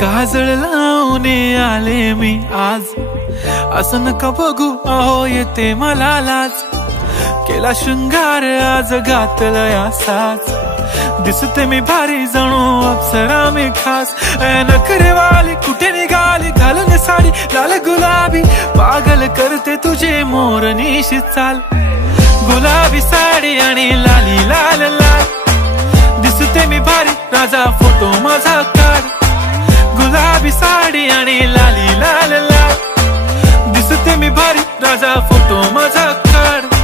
काजळ लावून आले मी आज, असं नका बघू अहो येते मला लाज। केला शृंगार आज घातलया साज, दिसते मी भारी जणू अप्सरा मी खास। नखरेवाली कुठे निघाली घालून साडी लाल गुलाबी, पागल करते तुझे मोरनीशी चाल। गुलाबी साडी आणि लाली लाल लाल, दिसते मी भारी राजा फोटो माझा काढ। गुलाबी साडी आणि लाली लाल लाल, दिसते मी भारी राजा फोटो माझा काढ।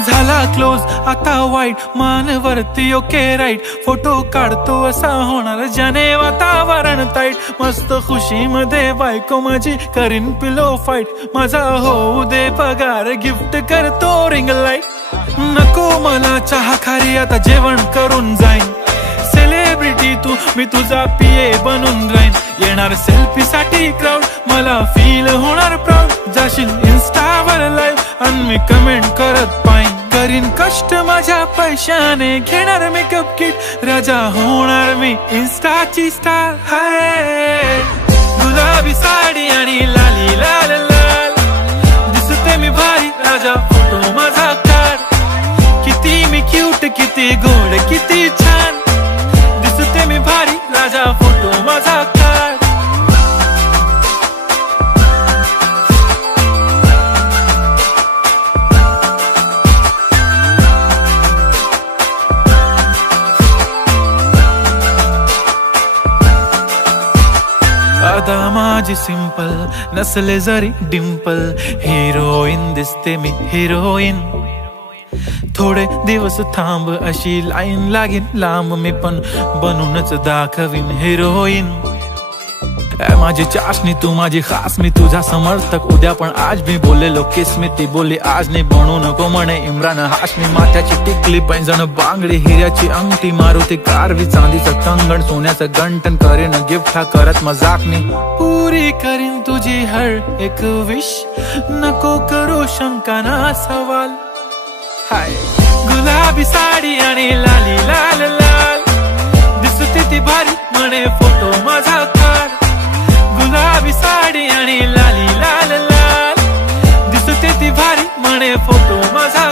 झाला क्लोज आता वाईट, मान वरती ओके राईट, फोटो काढतो असा होणार ज्याने वातावरण ताईट। मस्त खुशी मध्ये बायको माझी करीन पिलो फाईट, माझा होऊ दे पगार गिफ्ट करतो रिंग लाईट। नको मला चहा खारी आता जेवण करून जाईन, सेलिब्रिटी तू मी तुझा पिये बनून राहीन। येणार सेल्फी साठी क्राऊड मला फील होणार प्राऊड, जाशील इन्स्टावर लाईव्ह आणि मी कमेंट करत पाईन। करीन कष्ट माझ्या पैशाने घेणार मेकअप किट, राजा होणार मी इन्स्टाची स्टार। हाय गुलाबी साडी आणि लाली लाल लाल, दिसते मी भारी राजा फोटो माझा काढ। किती मी क्यूट किती गोड किती छान, दिसते मी भारी राजा फोटो माझा काढ। अदा माझी सिंपल नसले जरी डिंपल, हिरोईन दिसते मी हिरोईन। थोडे दिवस थांब अशी लाईन लागेल लांब, मी पण बनूनच दाखवीन हिरोईन। माझी चाशनी तू माझी खास, मी तुझा समर्थक उद्या पण आज मी बोललेलो किस मी, ती बोलली आज नाही बनू नको म्हणे इम्रान हाशमी। माथ्याची टिकली पैंजण बांगडी हिऱ्याची अंगठी, मारुती कारवी चांदीचं कंगण सोन्याचं गंटन, करीन गिफ्ट हा करत मजाकनी। पुरी करीन तुझी हर एक विश, नको करू शंका ना सवाल। हाय गुलाबी साडी आणि लाली लाल लाल, दिसते ती भारी म्हणे फोटो माझा काढ। गुलाबी साडी आणि लाली लाल लाल, दिसते ती भारी म्हणे फोटो माझा